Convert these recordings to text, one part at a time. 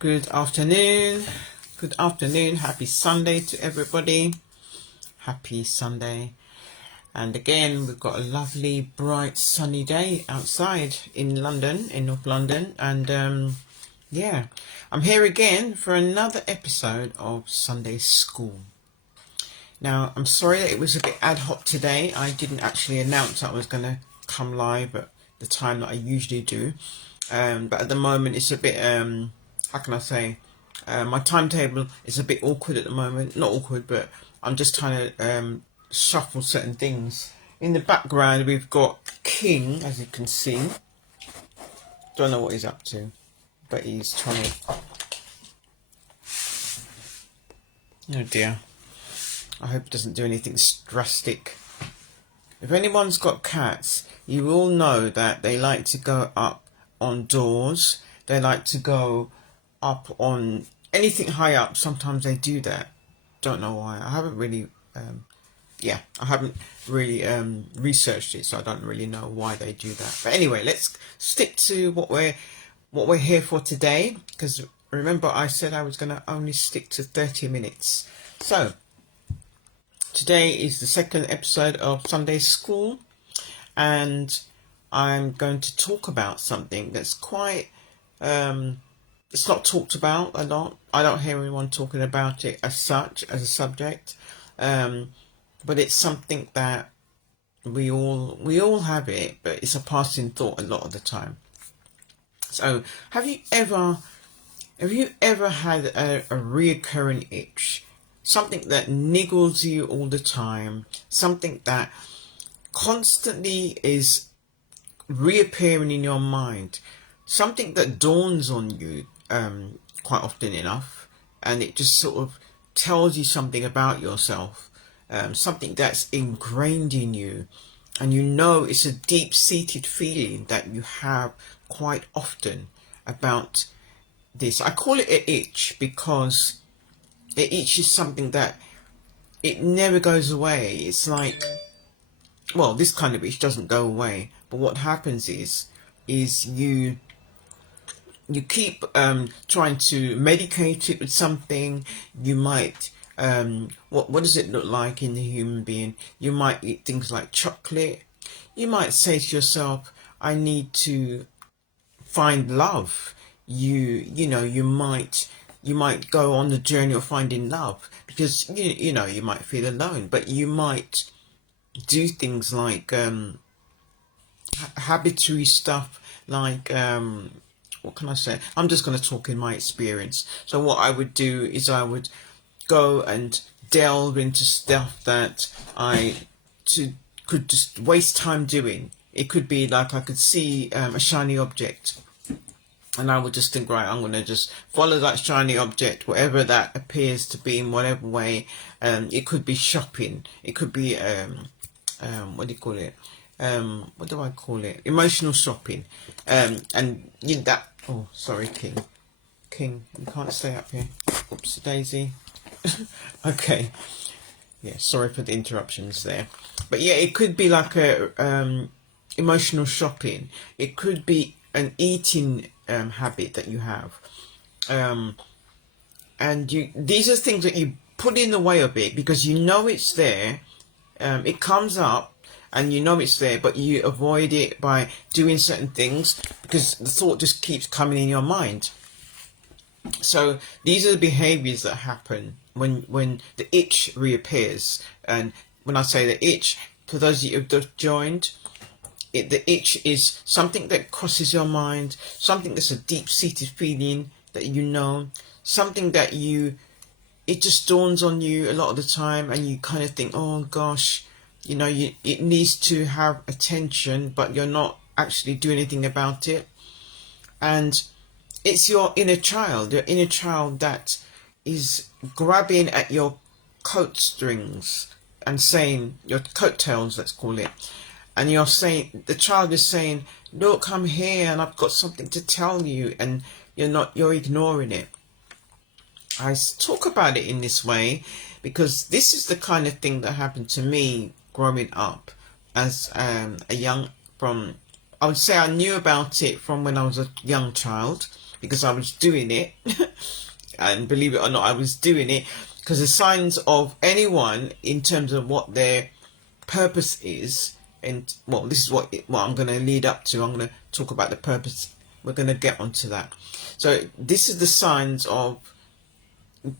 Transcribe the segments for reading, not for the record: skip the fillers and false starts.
Good afternoon. Good afternoon. Happy Sunday to everybody. Happy Sunday. And again, we've got a lovely, bright, sunny day outside in London, in North London. And yeah, I'm here again for another episode of Sunday School. Now, I'm sorry that it was a bit ad hoc today. I didn't actually announce I was going to come live at the time that I usually do. But at the moment, it's a bit, how can I say, my timetable is a bit awkward at the moment. Not awkward, but I'm just trying to shuffle certain things. In the background, we've got King, as you can see. Don't know what he's up to, but he's trying to... Oh dear. I hope it doesn't do anything drastic. If anyone's got cats, you will know that they like to go up on doors. They like to go up on anything high up. Sometimes they do that. Don't know why. I haven't really researched it, so I don't really know why they do that. But anyway, let's stick to what we're here for today, because remember I said I was going to only stick to 30 minutes. So today is the second episode of Sunday School, and I'm going to talk about something that's quite it's not talked about a lot. I don't hear anyone talking about it as such, as a subject, but it's something that we all have it, but it's a passing thought a lot of the time. So have you ever had a reoccurring itch, something that niggles you all the time, something that constantly is reappearing in your mind, something that dawns on you quite often enough, and it just sort of tells you something about yourself, something that's ingrained in you, and you know it's a deep-seated feeling that you have quite often about this. I call it an itch because an itch is something that it never goes away. It's like, well, this kind of itch doesn't go away, but what happens is you keep trying to medicate it with something. You might what does it look like in the human being? You might eat things like chocolate. You might say to yourself, I need to find love. You might go on the journey of finding love because you might feel alone, but you might do things like habituary stuff, like what can I say? I'm just going to talk in my experience. So what I would do is I would go and delve into stuff that I could just waste time doing. It could be like I could see a shiny object, and I would just think, right, I'm going to just follow that shiny object, whatever that appears to be in whatever way. It could be shopping. It could be what do you call it? What do I call it? Emotional shopping. And that. Oh, sorry, King, you can't stay up here. Oops, Daisy. Okay. Yeah, sorry for the interruptions there. But yeah, it could be like a emotional shopping. It could be an eating habit that you have. And these are things that you put in the way of it because you know it's there. It comes up and you know it's there, but you avoid it by doing certain things because the thought just keeps coming in your mind. So these are the behaviors that happen when the itch reappears. And when I say the itch, for those of you who have joined, the itch is something that crosses your mind, something that's a deep-seated feeling that you know, something that it just dawns on you a lot of the time, and you kind of think, oh gosh, it needs to have attention, but you're not actually doing anything about it. And it's your inner child that is grabbing at your coat strings and saying, your coattails, let's call it. And the child is saying, look, I'm here and I've got something to tell you, and you're ignoring it. I talk about it in this way because this is the kind of thing that happened to me growing up as I would say I knew about it from when I was a young child, because I was doing it. And believe it or not, I was doing it because the signs of anyone in terms of what their purpose is, and well, this is what I'm going to lead up to. I'm going to talk about the purpose. We're going to get onto that. So this is the signs of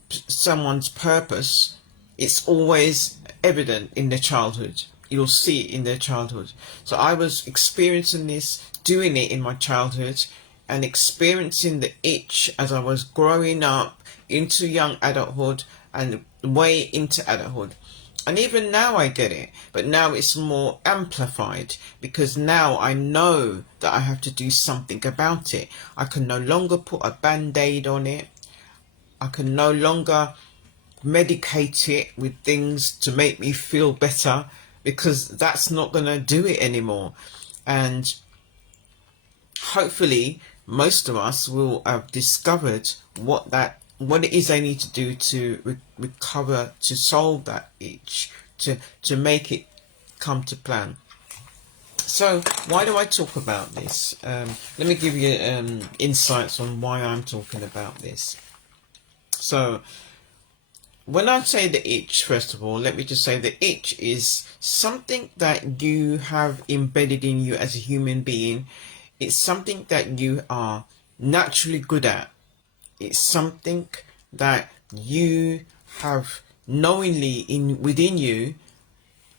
someone's purpose. It's always evident in their childhood. You'll see it in their childhood. So I was experiencing this, doing it in my childhood, and experiencing the itch as I was growing up into young adulthood and way into adulthood. And even now I get it, but now it's more amplified because now I know that I have to do something about it. I can no longer put a band-aid on it. I can no longer medicate it with things to make me feel better, because that's not going to do it anymore. And hopefully most of us will have discovered what it is they need to do to recover, to solve that itch, to make it come to plan. So why do I talk about this? Let me give you insights on why I'm talking about this. So when I say the itch, first of all, let me just say the itch is something that you have embedded in you as a human being. It's something that you are naturally good at. It's something that you have knowingly within you,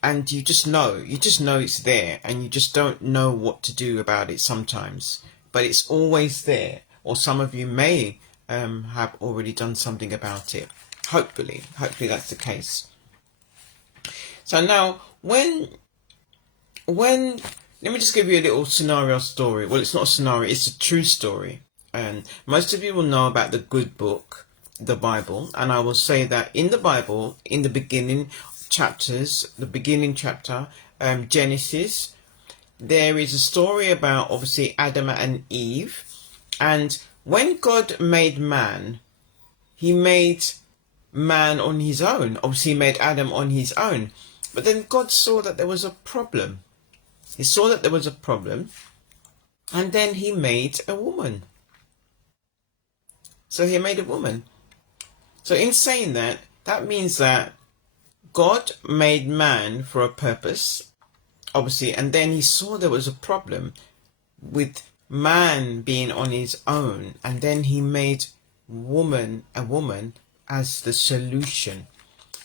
and you just know it's there, and you just don't know what to do about it sometimes, but it's always there. Or some of you may have already done something about it. Hopefully that's the case. So now when let me just give you a little scenario story. Well, it's not a scenario, it's a true story. And most of you will know about the good book, the Bible. And I will say that in the Bible, in the beginning chapter, Genesis, there is a story about obviously Adam and Eve. And when God made man, he made man on his own. Obviously he made Adam on his own. But then God saw that there was a problem. He saw that there was a problem, and then he made a woman. So he made a woman. So in saying that, that means that God made man for a purpose, obviously, and then he saw there was a problem with man being on his own, and then he made a woman as the solution.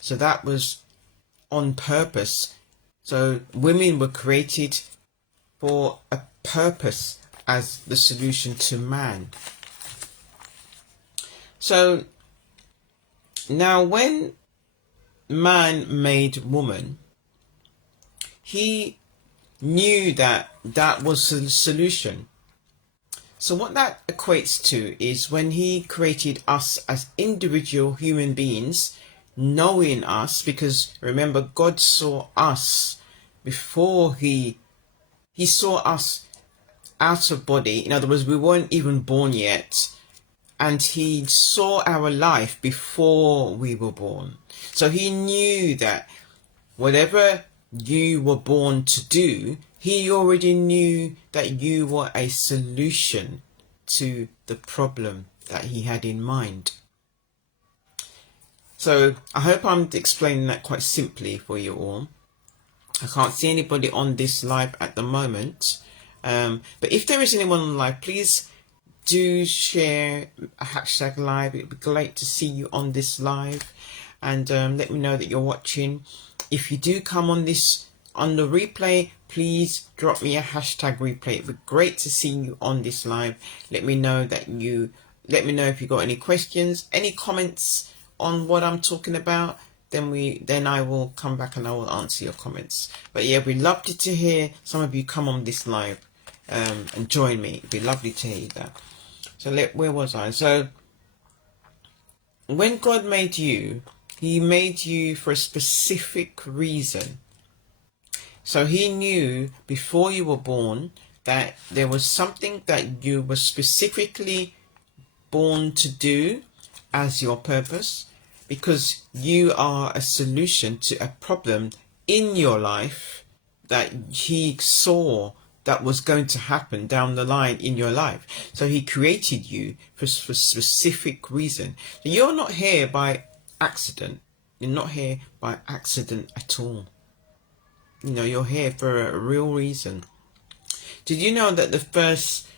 So that was on purpose. So women were created for a purpose as the solution to man. So now when man made woman, he knew that that was the solution. So what that equates to is when he created us as individual human beings, knowing us, because remember, God saw us before he saw us out of body. In other words, we weren't even born yet, and he saw our life before we were born. So he knew that whatever you were born to do, he already knew that you were a solution to the problem that he had in mind. So I hope I'm explaining that quite simply for you all. I can't see anybody on this live at the moment, but if there is anyone on live, please do share a hashtag live. It would be great to see you on this live, and let me know that you're watching. If you do come on the replay, please drop me a hashtag replay. It would be great to see you on this live. Let me know if you got any questions, any comments on what I'm talking about. Then I will come back and I will answer your comments. But yeah, we'd love to hear some of you come on this live and join me. It'd be lovely to hear that. So where was I? So when God made you, he made you for a specific reason. So he knew before you were born that there was something that you were specifically born to do as your purpose, because you are a solution to a problem in your life that he saw that was going to happen down the line in your life. So he created you for a specific reason. So you're not here by accident. You're not here by accident at all. You know, you're here for a real reason. Did you know that the first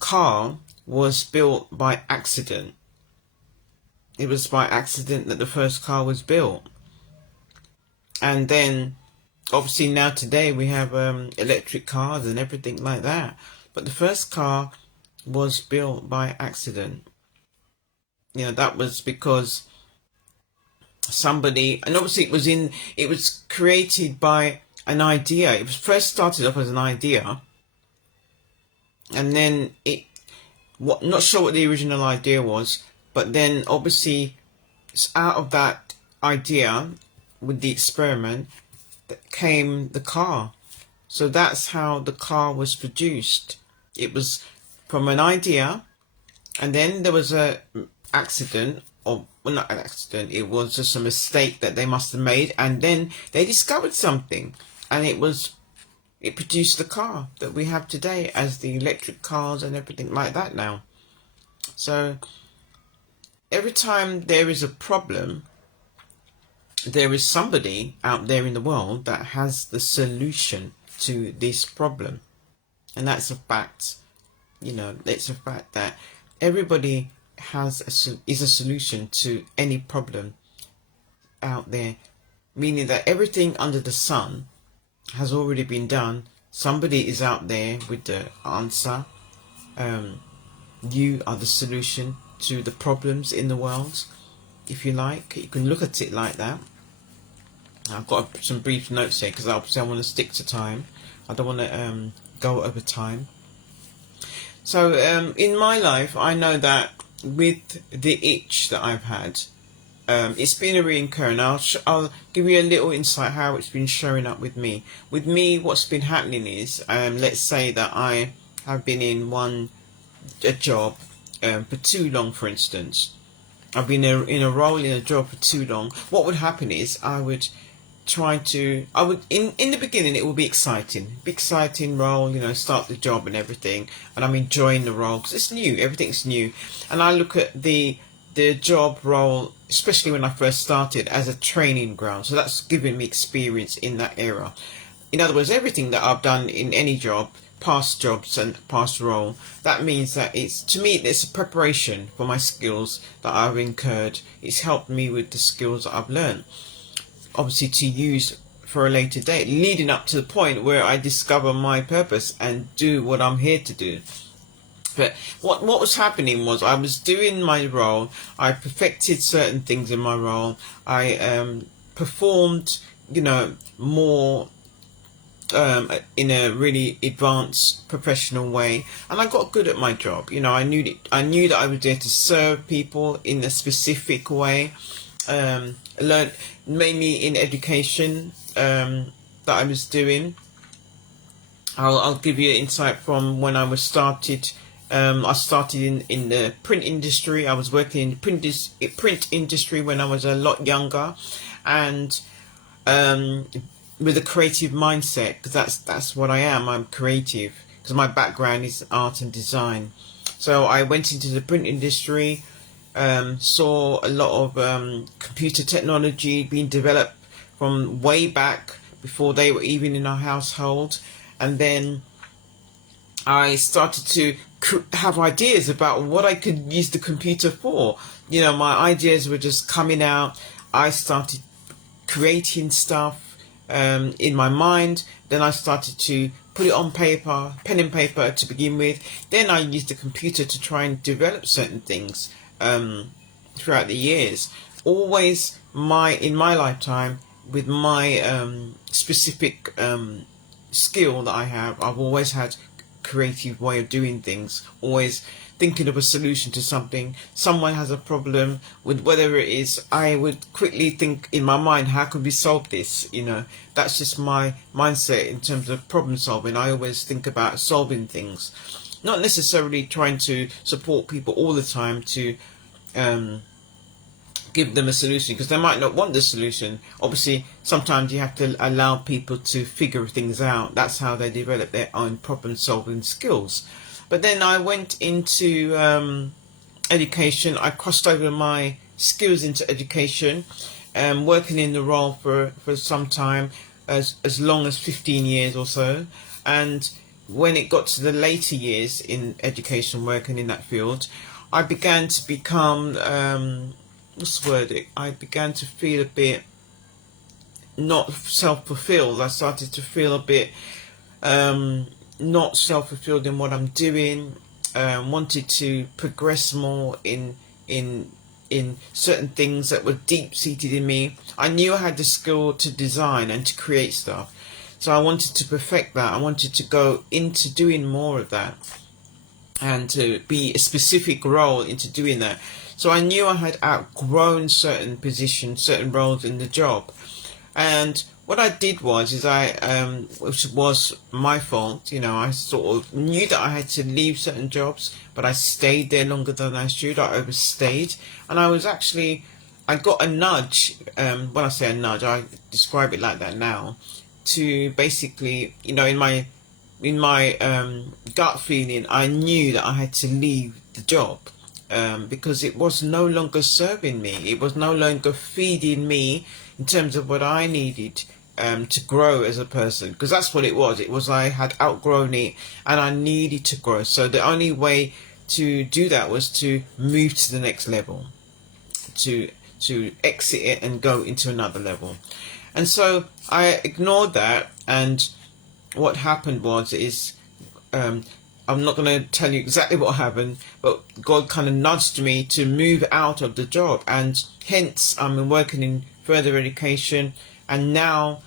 car was built by accident? It was by accident that the first car was built. And then, obviously now today we have electric cars and everything like that. But the first car was built by accident. You know, that was because somebody, and obviously it was created by an idea. It was first started off as an idea. And then not sure what the original idea was, but then obviously out of that idea, with the experiment, came the car. So that's how the car was produced. It was from an idea, and then there was a accident, or well, not an accident, it was just a mistake that they must have made, and then they discovered something, and it produced the car that we have today as the electric cars and everything like that now. So every time there is a problem, there is somebody out there in the world that has the solution to this problem. And that's a fact. You know, it's a fact that everybody is a solution to any problem out there. Meaning that everything under the sun has already been done. Somebody is out there with the answer. You are the solution to the problems in the world, if you like. You can look at it like that. I've got some brief notes here because obviously I want to stick to time. I don't want to go over time. So in my life, I know that with the itch that I've had, it's been a reoccurring. I'll give you a little insight how it's been showing up with me. With me, what's been happening is, let's say that I have been in a job for too long, for instance. I've been in a role in a job for too long. What would happen is I would in the beginning it will be exciting, big exciting role, you know, start the job and everything, and I'm enjoying the role because it's new, everything's new, and I look at the job role, especially when I first started, as a training ground. So that's given me experience in that era. In other words, everything that I've done in any job, past jobs and past role, that means that to me it's a preparation for my skills that I've incurred. It's helped me with the skills that I've learned, obviously to use for a later date, leading up to the point where I discover my purpose and do what I'm here to do. But what was happening was I was doing my role, I perfected certain things in my role, I performed, you know, more in a really advanced professional way, and I got good at my job. You know, I knew that I was there to serve people in a specific way. Learned mainly in education that I was doing. I'll give you insight from when I started. I started in the print industry. I was working in the print industry when I was a lot younger, and with a creative mindset, because that's what I am. I'm creative because my background is art and design. So I went into the print industry, saw a lot of computer technology being developed from way back before they were even in our household, and then I started to have ideas about what I could use the computer for. You know, my ideas were just coming out. I started creating stuff in my mind. Then I started to put it on paper, pen and paper to begin with. Then I used the computer to try and develop certain things throughout the years. Always in my lifetime, with my specific skill that I have, I've always had creative way of doing things, always thinking of a solution to something. Someone has a problem with whatever it is, I would quickly think in my mind, how could we solve this? You know, that's just my mindset in terms of problem solving. I always think about solving things, not necessarily trying to support people all the time to give them a solution, because they might not want the solution. Obviously, sometimes you have to allow people to figure things out. That's how they develop their own problem solving skills. But then I went into education. I crossed over my skills into education, working in the role for some time, as long as 15 years or so. And when it got to the later years in education, working in that field, I began to become what's the word? I began to feel a bit not self-fulfilled. I started to feel a bit not self-fulfilled in what I'm doing. Wanted to progress more in certain things that were deep-seated in me. I knew I had the skill to design and to create stuff, so I wanted to perfect that. I wanted to go into doing more of that, and to be a specific role into doing that. So I knew I had outgrown certain positions, certain roles in the job. And what I did was, which was my fault, I sort of knew that I had to leave certain jobs, but I stayed there longer than I should. I overstayed. And I got a nudge, when I say a nudge, I describe it like that now, to basically, in my gut feeling, I knew that I had to leave the job. Because it was no longer serving me. It was no longer feeding me in terms of what I needed to grow as a person. Because that's what it was. It was I had outgrown it and I needed to grow. So the only way to do that was to move to the next level, to exit it and go into another level. And so I ignored that, and what happened is I'm not going to tell you exactly what happened, but God kind of nudged me to move out of the job, and hence I'm working in further education. And now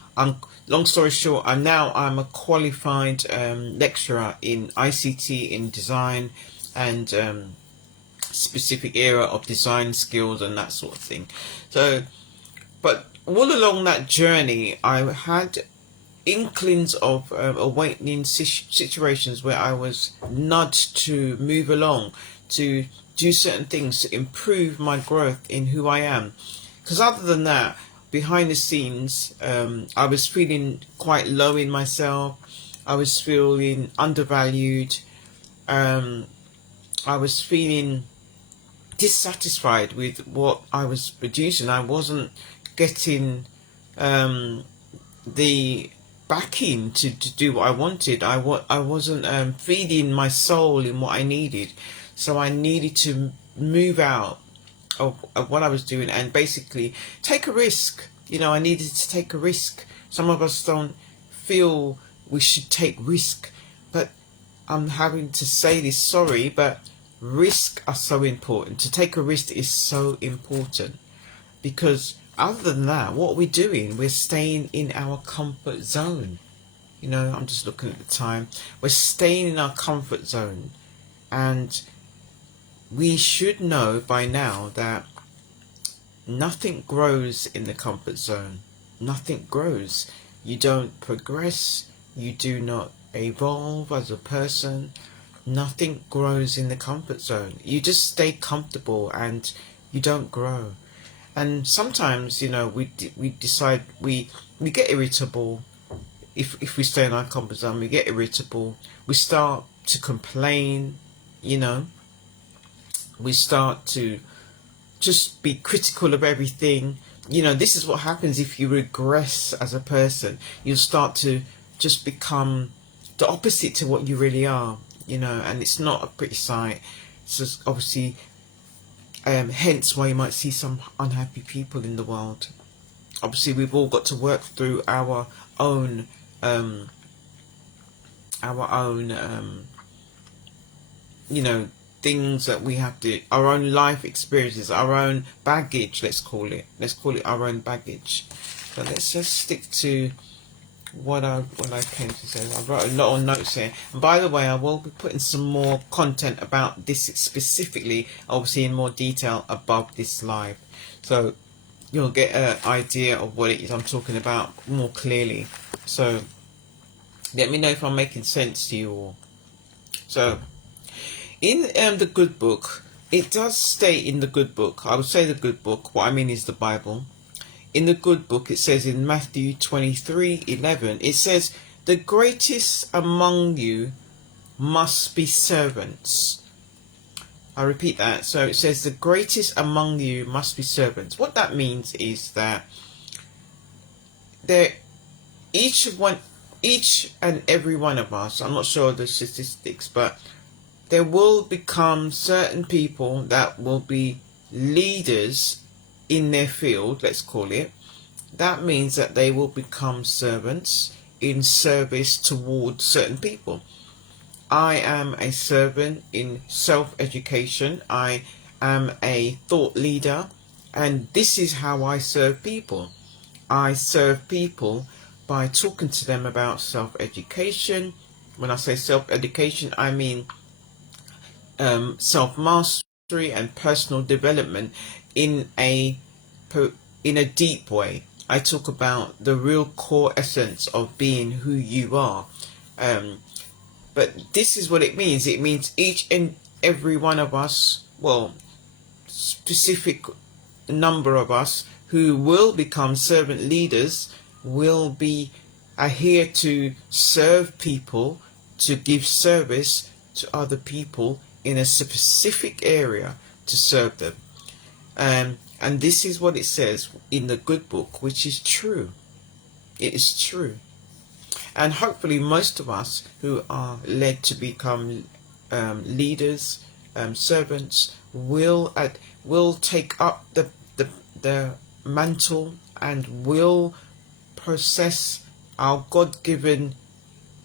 long story short, I'm a qualified lecturer in ICT, in design, and specific area of design skills and that sort of thing. So, but all along that journey, I had inklings of awakening situations where I was nudged to move along, to do certain things to improve my growth in who I am. Because other than that, behind the scenes, I was feeling quite low in myself. I was feeling undervalued. I was feeling dissatisfied with what I was producing. I wasn't getting the backing to do what I wanted. I wasn't feeding my soul in what I needed. So I needed to move out of what I was doing and basically take a risk. I needed to take a risk. Some of us don't feel we should take risk, but I'm having to say this, sorry, but risks are so important. To take a risk is so important, because other than that, what are we doing? We're staying in our comfort zone. I'm just looking at the time. We're staying in our comfort zone, and we should know by now that nothing grows in the comfort zone. Nothing grows. You don't progress. You do not evolve as a person. Nothing grows in the comfort zone. You just stay comfortable and you don't grow. And sometimes, we decide we get irritable. If we stay in our comfort zone, we get irritable. We start to complain. We start to just be critical of everything. This is what happens if you regress as a person. You'll start to just become the opposite to what you really are. And it's not a pretty sight. It's just obviously. Hence why you might see some unhappy people in the world. Obviously, we've all got to work through our own things that we have to, our own life experiences, our own baggage. Let's call it our own baggage. So let's just stick to what I came to say. I wrote a lot of notes here, and by the way, I will be putting some more content about this specifically, obviously in more detail above this live, so you'll get an idea of what it is I'm talking about more clearly. So let me know if I'm making sense to you all. So in the good book, it does state in the good book, I would say the good book, what I mean is the Bible. In the good book, it says in Matthew 23:11, it says, the greatest among you must be servants. I repeat that. So it says the greatest among you must be servants. What that means is that each and every one of us, I'm not sure of the statistics, but there will become certain people that will be leaders in their field, let's call it. That means that they will become servants in service towards certain people. I am a servant in self-education. I am a thought leader, and this is how I serve people. I serve people by talking to them about self-education. When I say self-education, I mean self-mastery and personal development in a deep way. I talk about the real core essence of being who you are. But this is what it means. It means each and every one of us, well, specific number of us who will become servant leaders will be here to serve people, to give service to other people in a specific area to serve them. And this is what it says in the good book, which is true. It is true. And hopefully most of us who are led to become leaders, servants, will take up the mantle and will possess our God-given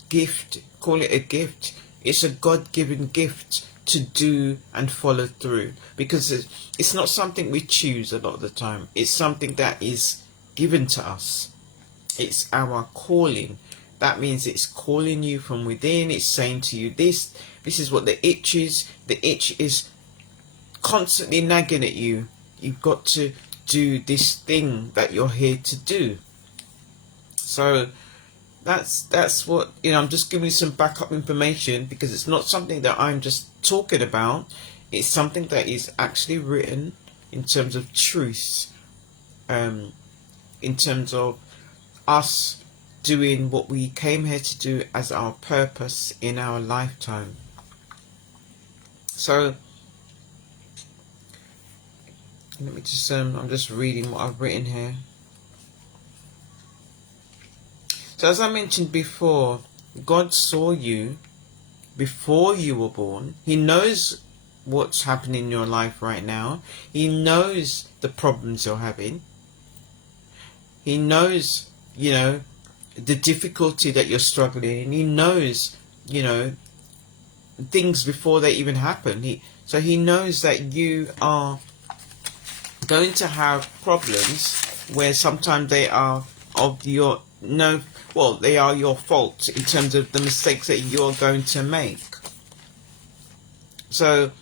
gift. Call it a gift. It's a God-given gift to do and follow through, because it's not something we choose a lot of the time. It's something that is given to us. It's our calling. That means it's calling you from within. It's saying to you, this is what the itch is. The itch is constantly nagging at you. You've got to do this thing that you're here to do. So that's what, I'm just giving you some backup information, because it's not something that I'm just talking about. It's something that is actually written in terms of truth, in terms of us doing what we came here to do as our purpose in our lifetime. So let me just I'm just reading what I've written here. So as I mentioned before, God saw you before you were born. He knows what's happening in your life right now. He knows the problems you're having. He knows, the difficulty that you're struggling in. He knows, things before they even happen. So he knows that you are going to have problems where sometimes they are they are your fault in terms of the mistakes that you're going to make. So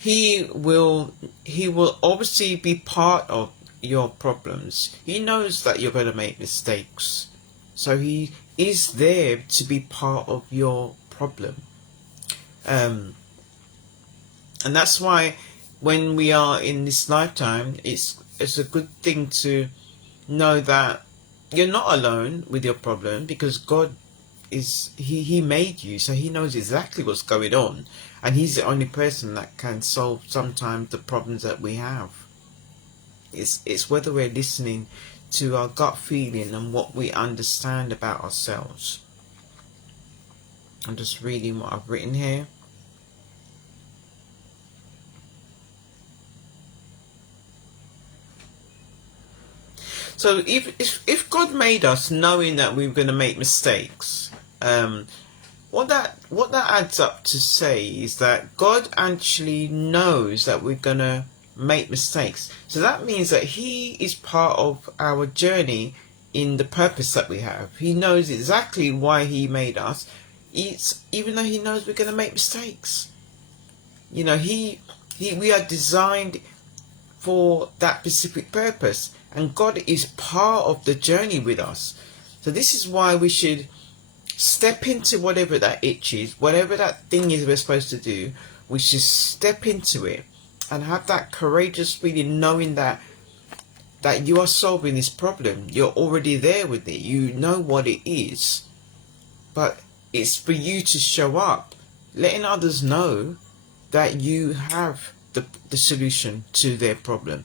he will obviously be part of your problems. He knows that you're going to make mistakes, so he is there to be part of your problem. And that's why when we are in this lifetime, it's a good thing to know that you're not alone with your problem, because God is he made you, so he knows exactly what's going on, and he's the only person that can solve sometimes the problems that we have. It's whether we're listening to our gut feeling and what we understand about ourselves. I'm just reading what I've written here. So if God made us knowing that we were going to make mistakes, what that adds up to say is that God actually knows that we're going to make mistakes. So that means that he is part of our journey in the purpose that we have. He knows exactly why he made us, even though he knows we're going to make mistakes. We are designed for that specific purpose, and God is part of the journey with us. So this is why we should step into whatever that itch is, whatever that thing is we're supposed to do. We should step into it and have that courageous feeling, knowing that you are solving this problem. You're already there with it. You know what it is. But it's for you to show up, letting others know that you have the solution to their problem.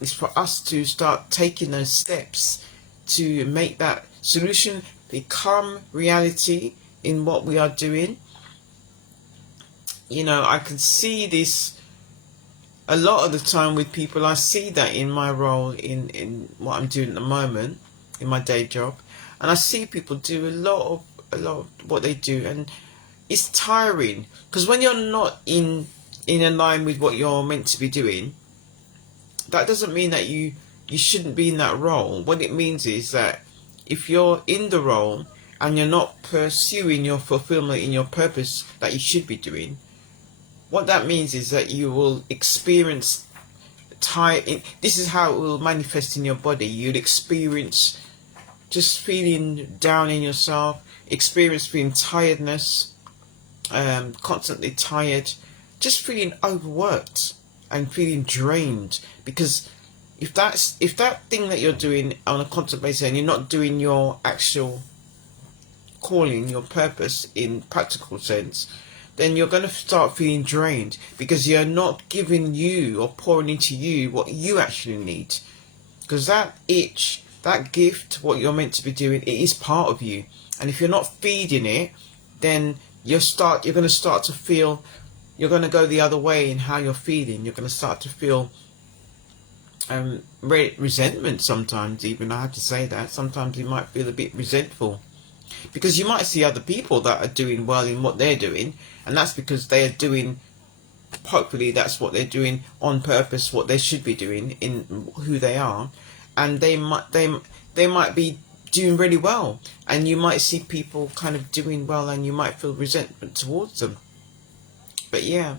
It's for us to start taking those steps to make that solution become reality in what we are doing. You know, I can see this a lot of the time with people. I see that in my role in what I'm doing at the moment in my day job, and I see people do a lot of what they do, and it's tiring, because when you're not in line with what you're meant to be doing, that doesn't mean that you shouldn't be in that role. What it means is that if you're in the role and you're not pursuing your fulfillment in your purpose that you should be doing, what that means is that you will experience this is how it will manifest in your body. You'll experience just feeling down in yourself, experience feeling tiredness, constantly tired, just feeling overworked and feeling drained. Because if that thing that you're doing on a constant basis and you're not doing your actual calling, your purpose in practical sense, then you're going to start feeling drained, because you're not giving you or pouring into you what you actually need. Because that itch, that gift, what you're meant to be doing, it is part of you. And if you're not feeding it, then you're going to start to feel, you're going to go the other way in how you're feeling. You're going to start to feel resentment sometimes, even. I have to say that. Sometimes you might feel a bit resentful, because you might see other people that are doing well in what they're doing, and that's because they are doing, hopefully that's what they're doing on purpose, what they should be doing in who they are, and they might be doing really well, and you might see people kind of doing well and you might feel resentment towards them. But yeah,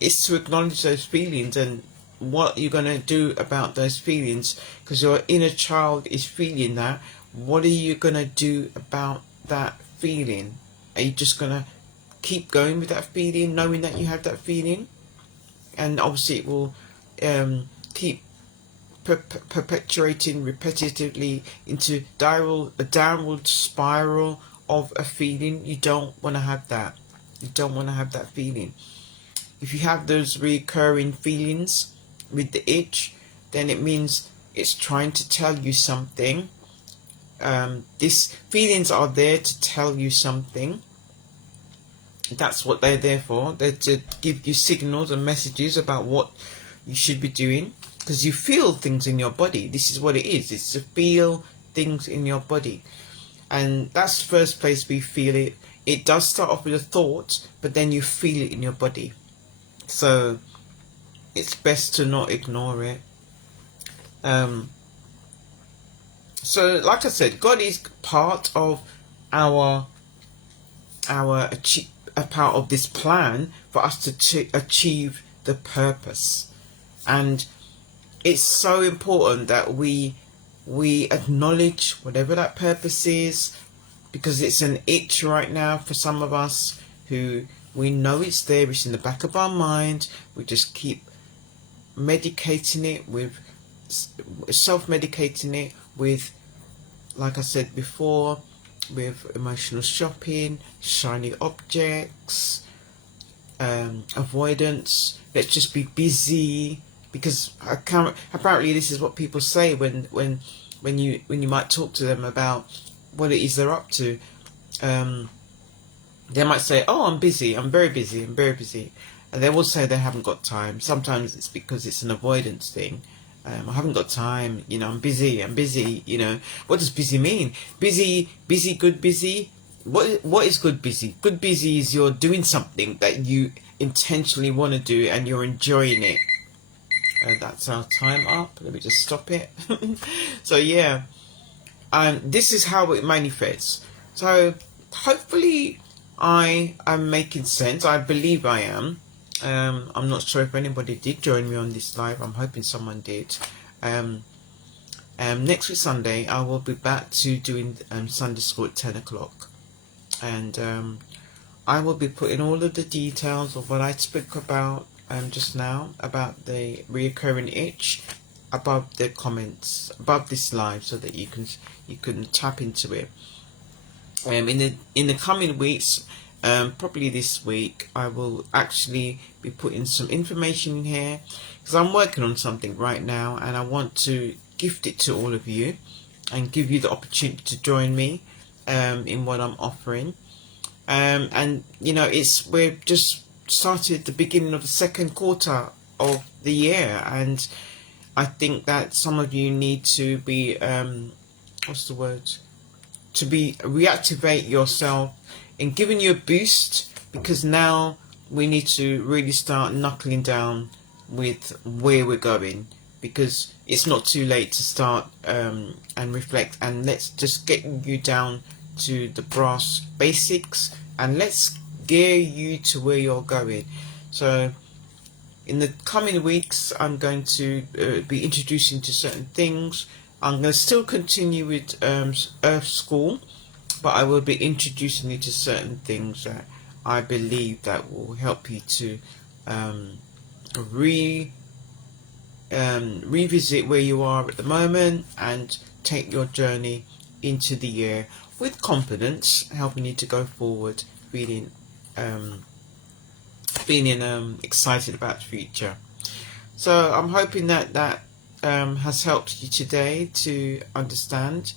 it's to acknowledge those feelings and what you're going to do about those feelings, because your inner child is feeling that. What are you going to do about that feeling? Are you just going to keep going with that feeling, knowing that you have that feeling? And obviously it will keep perpetuating repetitively into a downward spiral of a feeling. You don't want to have that. You don't want to have that feeling. If you have those recurring feelings with the itch, then it means it's trying to tell you something. These feelings are there to tell you something. That's what they're there for. They're to give you signals and messages about what you should be doing, because you feel things in your body. This is what it is. It's to feel things in your body, and that's the first place we feel it. It does start off with a thought, but then you feel it in your body. So it's best to not ignore it. So like I said, God is part of a part of this plan for us to achieve the purpose. And it's so important that we acknowledge whatever that purpose is, because it's an itch right now for some of us who we know it's there, it's in the back of our mind. We just keep medicating it with, self-medicating it with, like I said before, with emotional shopping, shiny objects, avoidance. Let's just be busy, because apparently this is what people say when you might talk to them about what it is they're up to. They might say, "Oh, I'm busy. I'm very busy. I'm very busy," and they will say they haven't got time. Sometimes it's because it's an avoidance thing. I haven't got time. I'm busy. I'm busy. What does busy mean? Busy, good busy. What is good busy? Good busy is you're doing something that you intentionally want to do and you're enjoying it. That's our time up. Let me just stop it. So yeah, this is how it manifests. So hopefully I am making sense. I believe I am. I'm not sure if anybody did join me on this live. I'm hoping someone did. Next week Sunday I will be back to doing Sunday school at 10 o'clock. and I will be putting all of the details of what I spoke about just now about the reoccurring itch above the comments, above this live, so that you can tap into it. In the coming weeks, probably this week, I will actually be putting some information in here, because I'm working on something right now and I want to gift it to all of you and give you the opportunity to join me in what I'm offering. And you know, we've just started the beginning of the second quarter of the year, and I think that some of you need to be what's the word, to be reactivate yourself and giving you a boost, because now we need to really start knuckling down with where we're going, because it's not too late to start and reflect, and let's just get you down to the brass basics and let's gear you to where you're going. So in the coming weeks, I'm going to be introducing to certain things. I'm going to still continue with Earth School, but I will be introducing you to certain things that I believe that will help you to revisit where you are at the moment and take your journey into the year with confidence, helping you to go forward, feeling excited about the future. So I'm hoping that has helped you today to understand.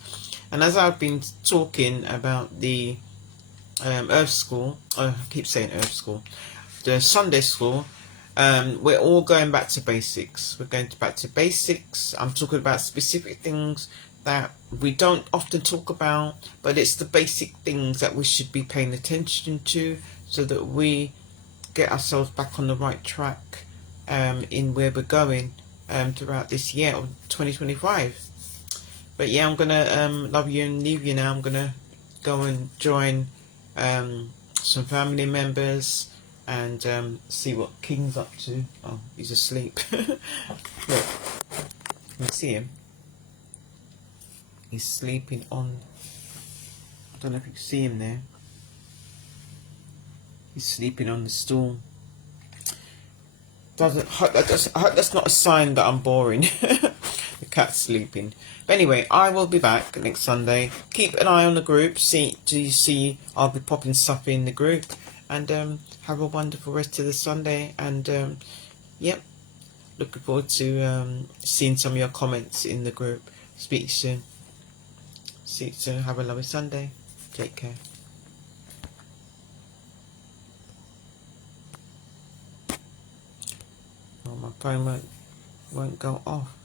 And as I've been talking about the Earth School, I keep saying Earth School, the Sunday School, we're all going back to basics. We're going back to basics. I'm talking about specific things that we don't often talk about, but it's the basic things that we should be paying attention to, so that we get ourselves back on the right track in where we're going throughout this year of 2025. But yeah, I'm gonna love you and leave you now. I'm gonna go and join some family members and see what King's up to. Oh, he's asleep. Look, you can see him. He's sleeping on, I don't know if you can see him there. He's sleeping on the stool. I hope that's not a sign that I'm boring. The cat's sleeping. But anyway, I will be back next Sunday. Keep an eye on the group. See, I'll be popping stuff in the group. And have a wonderful rest of the Sunday. And yep, looking forward to seeing some of your comments in the group. Speak soon. See you soon. Have a lovely Sunday. Take care. Oh, my phone won't go off.